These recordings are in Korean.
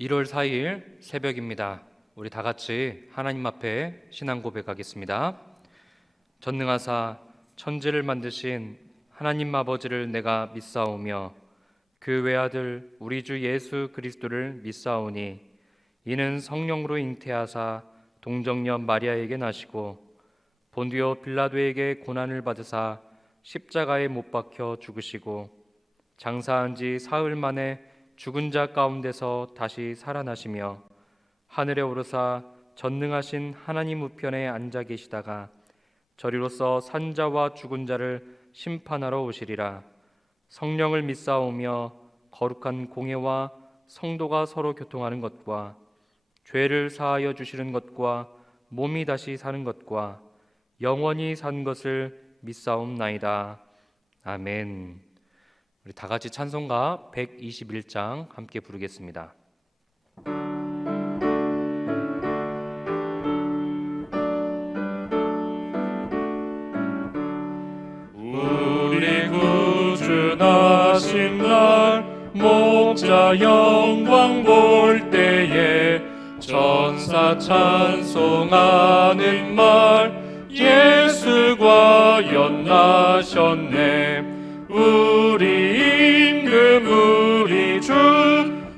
1월 4일 새벽입니다. 우리 다 같이 하나님 앞에 신앙 고백하겠습니다. 전능하사 천지를 만드신 하나님 아버지를 내가 믿사오며 그 외아들 우리 주 예수 그리스도를 믿사오니 이는 성령으로 잉태하사 동정녀 마리아에게 나시고 본디오 빌라도에게 고난을 받으사 십자가에 못 박혀 죽으시고 장사한 지 사흘 만에 죽은 자 가운데서 다시 살아나시며 하늘에 오르사 전능하신 하나님 우편에 앉아 계시다가 저리로서 산자와 죽은 자를 심판하러 오시리라. 성령을 믿사오며 거룩한 공회와 성도가 서로 교통하는 것과 죄를 사하여 주시는 것과 몸이 다시 사는 것과 영원히 산 것을 믿사옵나이다. 아멘. 우리 다 같이 찬송가 121장 함께 부르겠습니다. 우리 구주나신 날 목자 영광 볼 때에 천사 찬송하는 말 예수가 연나셨네. 우리 임금 우리 주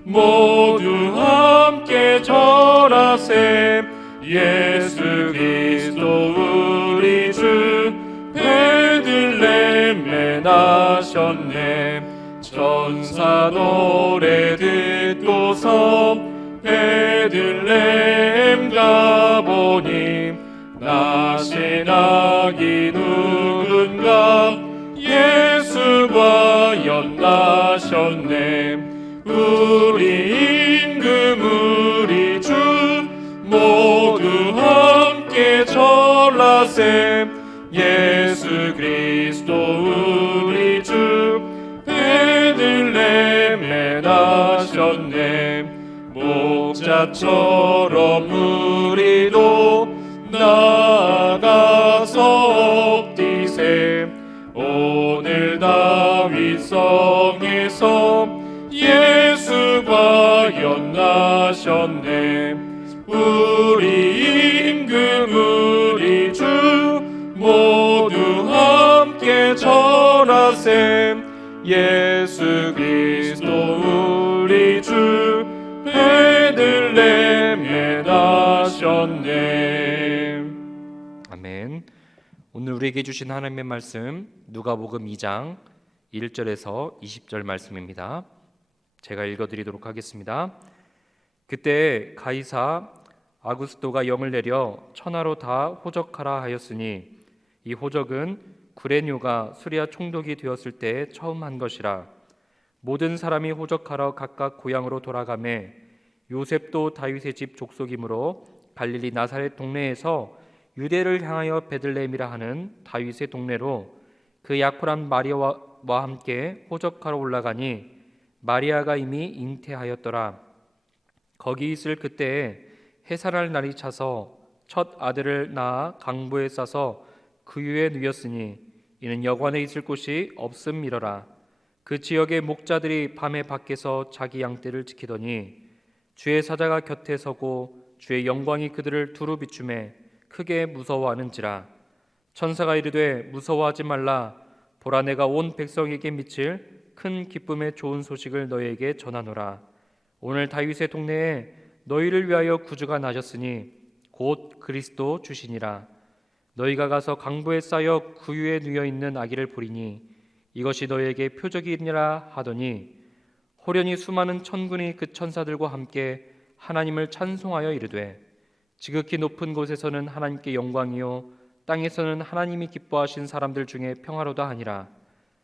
모두 함께 절하세. 예수 그리스도 우리 주 베들레헴에 나셨네. 천사 노래 듣고서 베들레헴 가보니 나신 아기 누군가 예수가 연나셨네. 우리 임금 우리 주 모두 함께 절하세. 예수 그리스도 우리 주 베들레헴에 나셨네. 목자처럼 우리도 나아가서 엎디세. 오늘 다윗성에서 예수가 연나셨네. 우리 임금 우리 주 모두 함께 절하세. 예수 그리스도 우리 주 베들레헴에 나셨네. 아멘. 오늘 우리에게 주신 하나님의 말씀 누가복음 2장 1절에서 20절 말씀입니다. 제가 읽어드리도록 하겠습니다. 그때 가이사 아구스도가 영을 내려 천하로 다 호적하라 하였으니 이 호적은 구레뇨가 수리아 총독이 되었을 때 처음 한 것이라. 모든 사람이 호적하러 각각 고향으로 돌아가매 요셉도 다윗의 집 족속이므로 갈릴리 나사렛 동네에서 유대를 향하여 베들레헴이라 하는 다윗의 동네로 그 약혼한 마리아와 함께 호적하러 올라가니 마리아가 이미 잉태하였더라. 거기 있을 그때에 해산할 날이 차서 첫 아들을 낳아 강보에 싸서 그유에 누였으니 이는 여관에 있을 곳이 없음이러라. 그 지역의 목자들이 밤에 밖에서 자기 양떼를 지키더니 주의 사자가 곁에 서고 주의 영광이 그들을 두루 비추매 크게 무서워하는지라. 천사가 이르되 무서워하지 말라. 보라 내가 온 백성에게 미칠 큰 기쁨의 좋은 소식을 너희에게 전하노라. 오늘 다윗의 동네에 너희를 위하여 구주가 나셨으니 곧 그리스도 주시니라. 너희가 가서 강보에 쌓여 구유에 누여 있는 아기를 보리니 이것이 너희에게 표적이니라 하더니 호련히 수많은 천군이 그 천사들과 함께 하나님을 찬송하여 이르되 지극히 높은 곳에서는 하나님께 영광이요 땅에서는 하나님이 기뻐하신 사람들 중에 평화로다 하니라.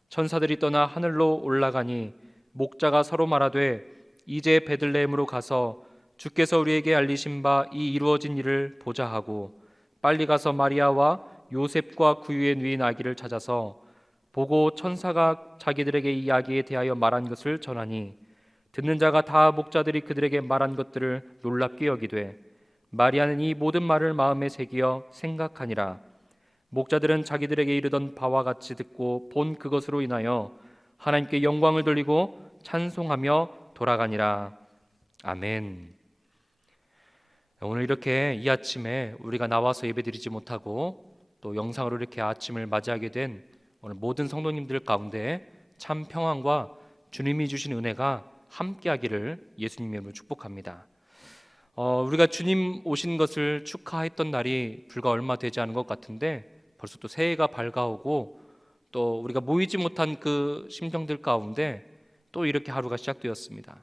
천사들이 떠나 하늘로 올라가니 목자가 서로 말하되 이제 베들레헴으로 가서 주께서 우리에게 알리신 바 이 이루어진 일을 보자 하고 빨리 가서 마리아와 요셉과 구유에 누인 아기를 찾아서 보고 천사가 자기들에게 이 아기에 대하여 말한 것을 전하니 듣는 자가 다 목자들이 그들에게 말한 것들을 놀랍게 여기되 마리아는 이 모든 말을 마음에 새기어 생각하니라. 목자들은 자기들에게 이르던 바와 같이 듣고 본 그것으로 인하여 하나님께 영광을 돌리고 찬송하며 돌아가니라. 아멘. 오늘 이렇게 이 아침에 우리가 나와서 예배드리지 못하고 또 영상으로 이렇게 아침을 맞이하게 된 오늘 모든 성도님들 가운데 참 평안과 주님이 주신 은혜가 함께하기를 예수님의 이름으로 축복합니다. 우리가 주님 오신 것을 축하했던 날이 불과 얼마 되지 않은 것 같은데 벌써 또 새해가 밝아오고 또 우리가 모이지 못한 그 심정들 가운데 또 이렇게 하루가 시작되었습니다.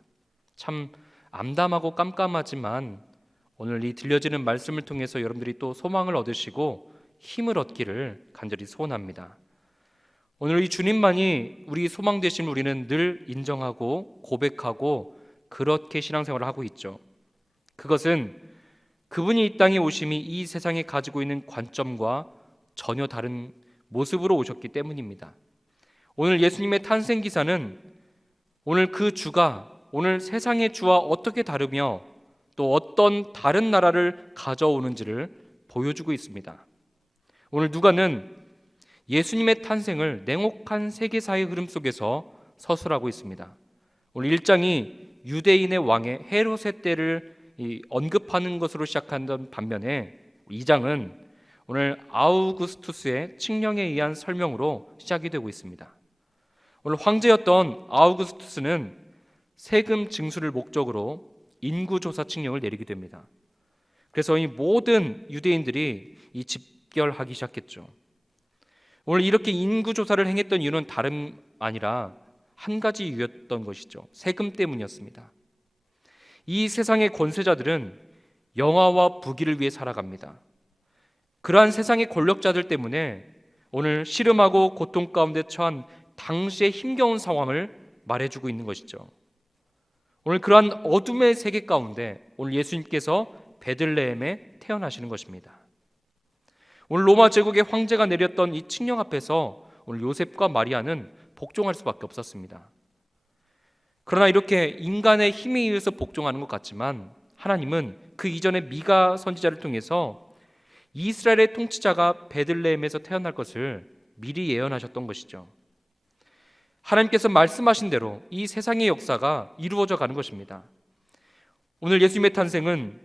참 암담하고 깜깜하지만 오늘 이 들려지는 말씀을 통해서 여러분들이 또 소망을 얻으시고 힘을 얻기를 간절히 소원합니다. 오늘 이 주님만이 우리 소망 되심을 우리는 늘 인정하고 고백하고 그렇게 신앙생활을 하고 있죠. 그것은 그분이 이 땅에 오심이 이 세상에 가지고 있는 관점과 전혀 다른 모습으로 오셨기 때문입니다. 오늘 예수님의 탄생 기사는 오늘 그 주가 오늘 세상의 주와 어떻게 다르며 또 어떤 다른 나라를 가져오는지를 보여주고 있습니다. 오늘 누가는 예수님의 탄생을 냉혹한 세계사의 흐름 속에서 서술하고 있습니다. 오늘 1장이 유대인의 왕의 헤롯의 때를 언급하는 것으로 시작한 반면에 2장은 오늘 아우구스투스의 칙령에 의한 설명으로 시작이 되고 있습니다. 오늘 황제였던 아우구스투스는 세금 징수를 목적으로 인구조사 칙령을 내리게 됩니다. 그래서 이 모든 유대인들이 이 집결하기 시작했죠. 오늘 이렇게 인구조사를 행했던 이유는 다름 아니라 한 가지 이유였던 것이죠. 세금 때문이었습니다. 이 세상의 권세자들은 영화와 부귀를 위해 살아갑니다. 그러한 세상의 권력자들 때문에 오늘 시름하고 고통 가운데 처한 당시의 힘겨운 상황을 말해주고 있는 것이죠. 오늘 그러한 어둠의 세계 가운데 오늘 예수님께서 베들레헴에 태어나시는 것입니다. 오늘 로마 제국의 황제가 내렸던 이 칙령 앞에서 오늘 요셉과 마리아는 복종할 수밖에 없었습니다. 그러나 이렇게 인간의 힘에 의해서 복종하는 것 같지만 하나님은 그 이전에 미가 선지자를 통해서 이스라엘의 통치자가 베들레헴에서 태어날 것을 미리 예언하셨던 것이죠. 하나님께서 말씀하신 대로 이 세상의 역사가 이루어져 가는 것입니다. 오늘 예수님의 탄생은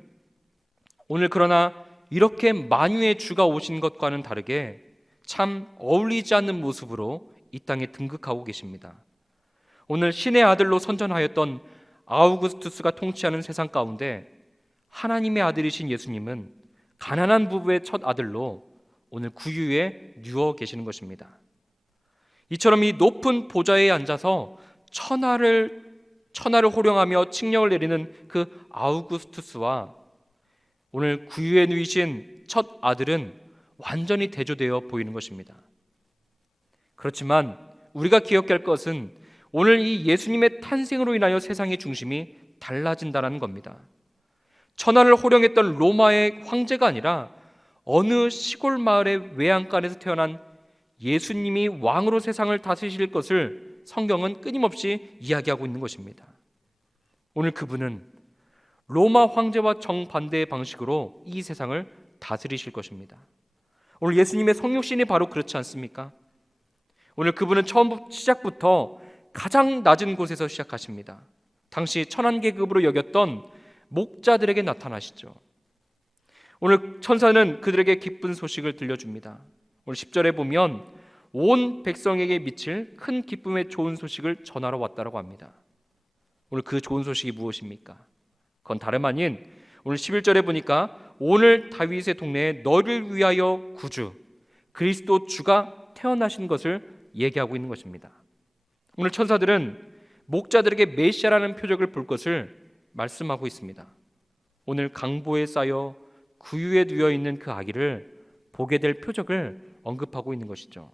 오늘 그러나 이렇게 만유의 주가 오신 것과는 다르게 참 어울리지 않는 모습으로 이 땅에 등극하고 계십니다. 오늘 신의 아들로 선전하였던 아우구스투스가 통치하는 세상 가운데 하나님의 아들이신 예수님은 가난한 부부의 첫 아들로 오늘 구유에 누워 계시는 것입니다. 이처럼 이 높은 보좌에 앉아서 천하를 호령하며 칙령을 내리는 그 아우구스투스와 오늘 구유에 누이신 첫 아들은 완전히 대조되어 보이는 것입니다. 그렇지만 우리가 기억해야 할 것은 오늘 이 예수님의 탄생으로 인하여 세상의 중심이 달라진다는 겁니다. 천하를 호령했던 로마의 황제가 아니라 어느 시골 마을의 외양간에서 태어난 예수님이 왕으로 세상을 다스리실 것을 성경은 끊임없이 이야기하고 있는 것입니다. 오늘 그분은 로마 황제와 정반대의 방식으로 이 세상을 다스리실 것입니다. 오늘 예수님의 성육신이 바로 그렇지 않습니까? 오늘 그분은 시작부터 가장 낮은 곳에서 시작하십니다. 당시 천한계급으로 여겼던 목자들에게 나타나시죠. 오늘 천사는 그들에게 기쁜 소식을 들려줍니다. 오늘 10절에 보면 온 백성에게 미칠 큰 기쁨의 좋은 소식을 전하러 왔다고 합니다. 오늘 그 좋은 소식이 무엇입니까? 그건 다름 아닌 오늘 11절에 보니까 오늘 다윗의 동네에 너를 위하여 구주 그리스도 주가 태어나신 것을 얘기하고 있는 것입니다. 오늘 천사들은 목자들에게 메시아라는 표적을 볼 것을 말씀하고 있습니다. 오늘 강보에 쌓여 구유에 누워 있는 그 아기를 보게 될 표적을 언급하고 있는 것이죠.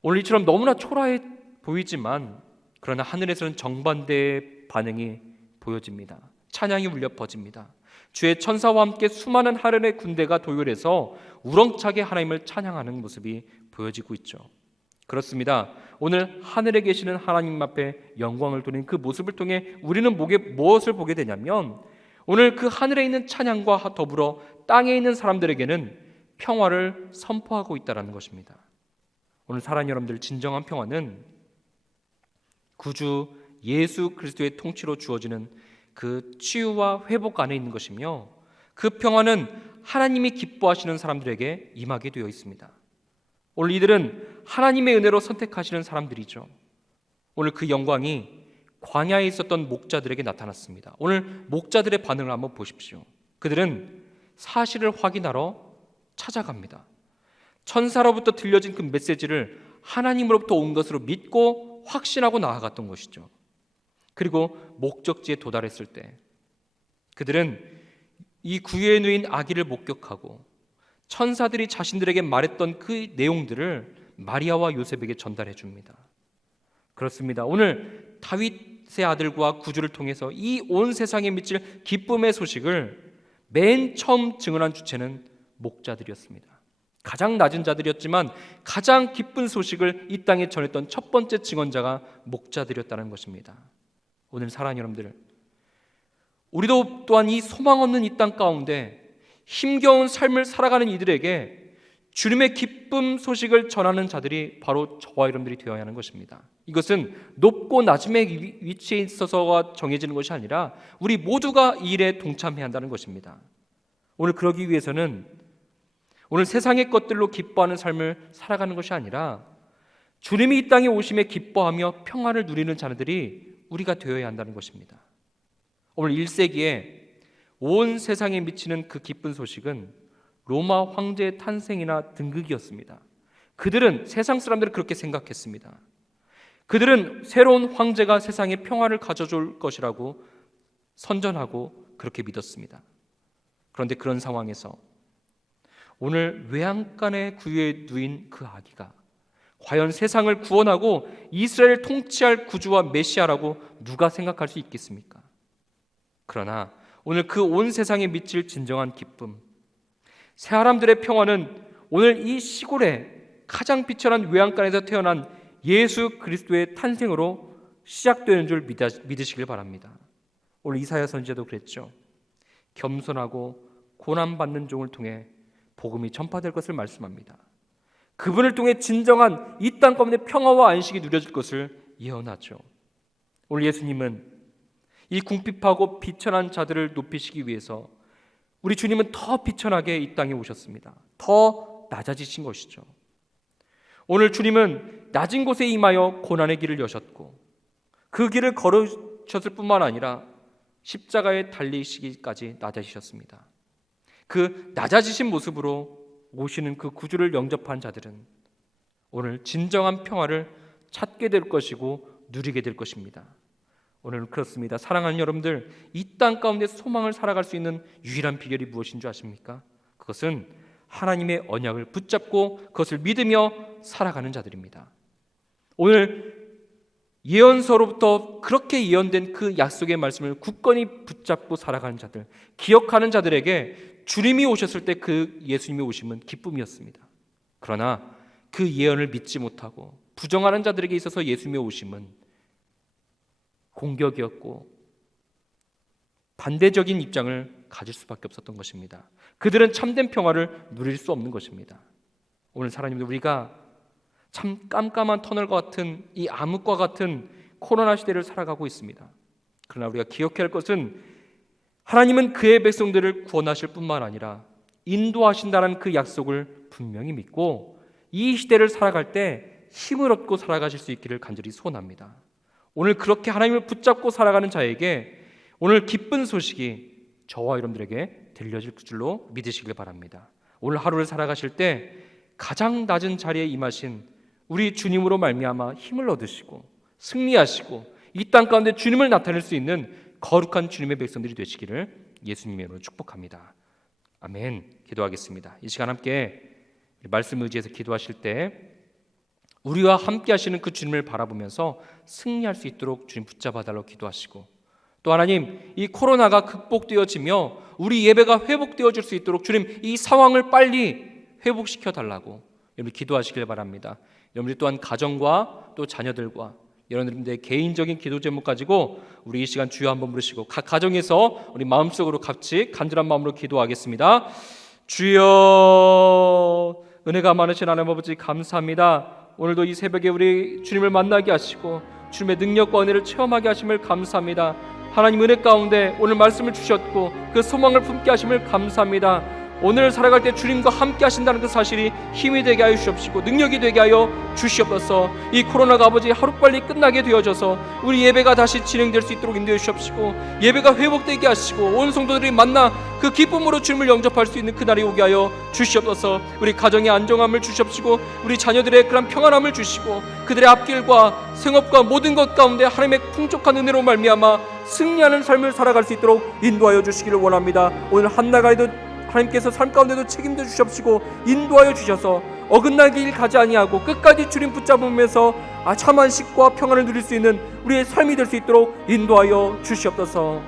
오늘 이처럼 너무나 초라해 보이지만 그러나 하늘에서는 정반대의 반응이 보여집니다. 찬양이 울려 퍼집니다. 주의 천사와 함께 수많은 하늘의 군대가 도열해서 우렁차게 하나님을 찬양하는 모습이 보여지고 있죠. 그렇습니다. 오늘 하늘에 계시는 하나님 앞에 영광을 돌리는 그 모습을 통해 우리는 무엇을 보게 되냐면 오늘 그 하늘에 있는 찬양과 더불어 땅에 있는 사람들에게는 평화를 선포하고 있다는 것입니다. 오늘 사랑하는 여러분들, 진정한 평화는 구주 예수 그리스도의 통치로 주어지는 그 치유와 회복 안에 있는 것이며, 그 평화는 하나님이 기뻐하시는 사람들에게 임하게 되어 있습니다. 오늘 이들은 하나님의 은혜로 선택하시는 사람들이죠. 오늘 그 영광이 광야에 있었던 목자들에게 나타났습니다. 오늘 목자들의 반응을 한번 보십시오. 그들은 사실을 확인하러 찾아갑니다. 천사로부터 들려진 그 메시지를 하나님으로부터 온 것으로 믿고 확신하고 나아갔던 것이죠. 그리고 목적지에 도달했을 때 그들은 이 구유에 누인 아기를 목격하고 천사들이 자신들에게 말했던 그 내용들을 마리아와 요셉에게 전달해 줍니다. 그렇습니다. 오늘 다윗의 아들과 구주를 통해서 이 온 세상에 미칠 기쁨의 소식을 맨 처음 증언한 주체는 목자들이었습니다. 가장 낮은 자들이었지만 가장 기쁜 소식을 이 땅에 전했던 첫 번째 증언자가 목자들이었다는 것입니다. 오늘 사랑하는 여러분들, 우리도 또한 이 소망 없는 이 땅 가운데 힘겨운 삶을 살아가는 이들에게 주님의 기쁨 소식을 전하는 자들이 바로 저와 여러분들이 되어야 하는 것입니다. 이것은 높고 낮음의 위치에 있어서가 정해지는 것이 아니라 우리 모두가 이 일에 동참해야 한다는 것입니다. 오늘 그러기 위해서는 오늘 세상의 것들로 기뻐하는 삶을 살아가는 것이 아니라 주님이 이 땅에 오심에 기뻐하며 평안을 누리는 자들이 우리가 되어야 한다는 것입니다. 오늘 1세기에 온 세상에 미치는 그 기쁜 소식은 로마 황제의 탄생이나 등극이었습니다. 그들은, 세상 사람들은 그렇게 생각했습니다. 그들은 새로운 황제가 세상에 평화를 가져줄 것이라고 선전하고 그렇게 믿었습니다. 그런데 그런 상황에서 오늘 외양간의 구유에 누인 그 아기가 과연 세상을 구원하고 이스라엘을 통치할 구주와 메시아라고 누가 생각할 수 있겠습니까? 그러나 오늘 그 온 세상에 미칠 진정한 기쁨, 사람들의 평화는 오늘 이 시골에 가장 비천한 외양간에서 태어난 예수 그리스도의 탄생으로 시작되는 줄 믿으시길 바랍니다. 오늘 이사야 선지자도 그랬죠. 겸손하고 고난받는 종을 통해 복음이 전파될 것을 말씀합니다. 그분을 통해 진정한 이 땅 가운데 평화와 안식이 누려질 것을 예언하죠. 오늘 예수님은 이 궁핍하고 비천한 자들을 높이시기 위해서 우리 주님은 더 비천하게 이 땅에 오셨습니다. 더 낮아지신 것이죠. 오늘 주님은 낮은 곳에 임하여 고난의 길을 여셨고 그 길을 걸으셨을 뿐만 아니라 십자가에 달리시기까지 낮아지셨습니다. 그 낮아지신 모습으로 오시는 그 구주를 영접한 자들은 오늘 진정한 평화를 찾게 될 것이고 누리게 될 것입니다. 오늘 그렇습니다. 사랑하는 여러분들, 이 땅 가운데 소망을 살아갈 수 있는 유일한 비결이 무엇인 줄 아십니까? 그것은 하나님의 언약을 붙잡고 그것을 믿으며 살아가는 자들입니다. 오늘 예언서로부터 그렇게 예언된 그 약속의 말씀을 굳건히 붙잡고 살아가는 자들, 기억하는 자들에게 주님이 오셨을 때 그 예수님이 오심은 기쁨이었습니다. 그러나 그 예언을 믿지 못하고 부정하는 자들에게 있어서 예수님의 오심은 공격이었고 반대적인 입장을 가질 수밖에 없었던 것입니다. 그들은 참된 평화를 누릴 수 없는 것입니다. 오늘 사랑님들, 우리가 참 깜깜한 터널과 같은 이 암흑과 같은 코로나 시대를 살아가고 있습니다. 그러나 우리가 기억해야 할 것은 하나님은 그의 백성들을 구원하실 뿐만 아니라 인도하신다는 그 약속을 분명히 믿고 이 시대를 살아갈 때 힘을 얻고 살아가실 수 있기를 간절히 소원합니다. 오늘 그렇게 하나님을 붙잡고 살아가는 자에게 오늘 기쁜 소식이 저와 여러분들에게 들려질 줄로 믿으시길 바랍니다. 오늘 하루를 살아가실 때 가장 낮은 자리에 임하신 우리 주님으로 말미암아 힘을 얻으시고 승리하시고 이 땅 가운데 주님을 나타낼 수 있는 거룩한 주님의 백성들이 되시기를 예수님의 이름으로 축복합니다. 아멘. 기도하겠습니다. 이 시간 함께 말씀을 의지해서 기도하실 때 우리와 함께 하시는 그 주님을 바라보면서 승리할 수 있도록 주님 붙잡아 달라고 기도하시고, 또 하나님, 이 코로나가 극복되어지며 우리 예배가 회복되어질 수 있도록 주님 이 상황을 빨리 회복시켜 달라고 여러분 기도하시길 바랍니다. 여러분들 또한 가정과 또 자녀들과 여러분들의 개인적인 기도 제목 가지고 우리 이 시간 주여 한번 부르시고 각 가정에서 우리 마음속으로 같이 간절한 마음으로 기도하겠습니다. 주여, 은혜가 많으신 하나님 아버지 감사합니다. 오늘도 이 새벽에 우리 주님을 만나게 하시고 주님의 능력과 은혜를 체험하게 하심을 감사합니다. 하나님 은혜 가운데 오늘 말씀을 주셨고 그 소망을 품게 하심을 감사합니다. 오늘 살아갈 때 주님과 함께 하신다는 그 사실이 힘이 되게 하여 주시옵시고 능력이 되게 하여 주시옵소서. 이 코로나가 아버지 하루빨리 끝나게 되어져서 우리 예배가 다시 진행될 수 있도록 인도해 주시옵시고 예배가 회복되게 하시고 온 성도들이 만나 그 기쁨으로 주님을 영접할 수 있는 그날이 오게 하여 주시옵소서. 우리 가정의 안정함을 주시옵시고 우리 자녀들의 그런 평안함을 주시고 그들의 앞길과 생업과 모든 것 가운데 하나님의 풍족한 은혜로 말미암아 승리하는 삶을 살아갈 수 있도록 인도하여 주시기를 원합니다. 오늘 한 나라에도 하나님께서 삶 가운데도 책임져 주시옵시고 인도하여 주셔서 어긋나길 가지 아니하고 끝까지 주님 붙잡으면서 참안식과 평안을 누릴 수 있는 우리의 삶이 될 수 있도록 인도하여 주시옵소서.